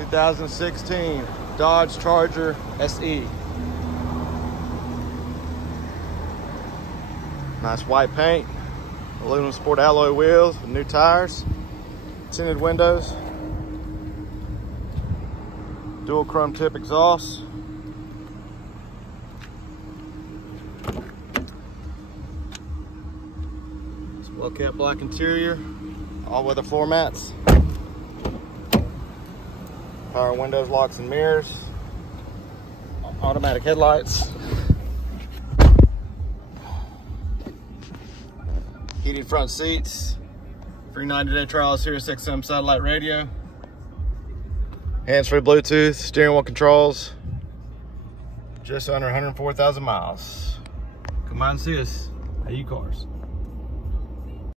2016 Dodge Charger SE. Nice white paint, aluminum sport alloy wheels with new tires, tinted windows, dual chrome tip exhaust. It's well kept black interior, all weather floor mats, power windows, locks and mirrors, automatic headlights, heated front seats, free 90-day trial of Sirius XM satellite radio, hands-free Bluetooth, steering wheel controls, just under 104,000 miles. Come on and see us at U-Cars.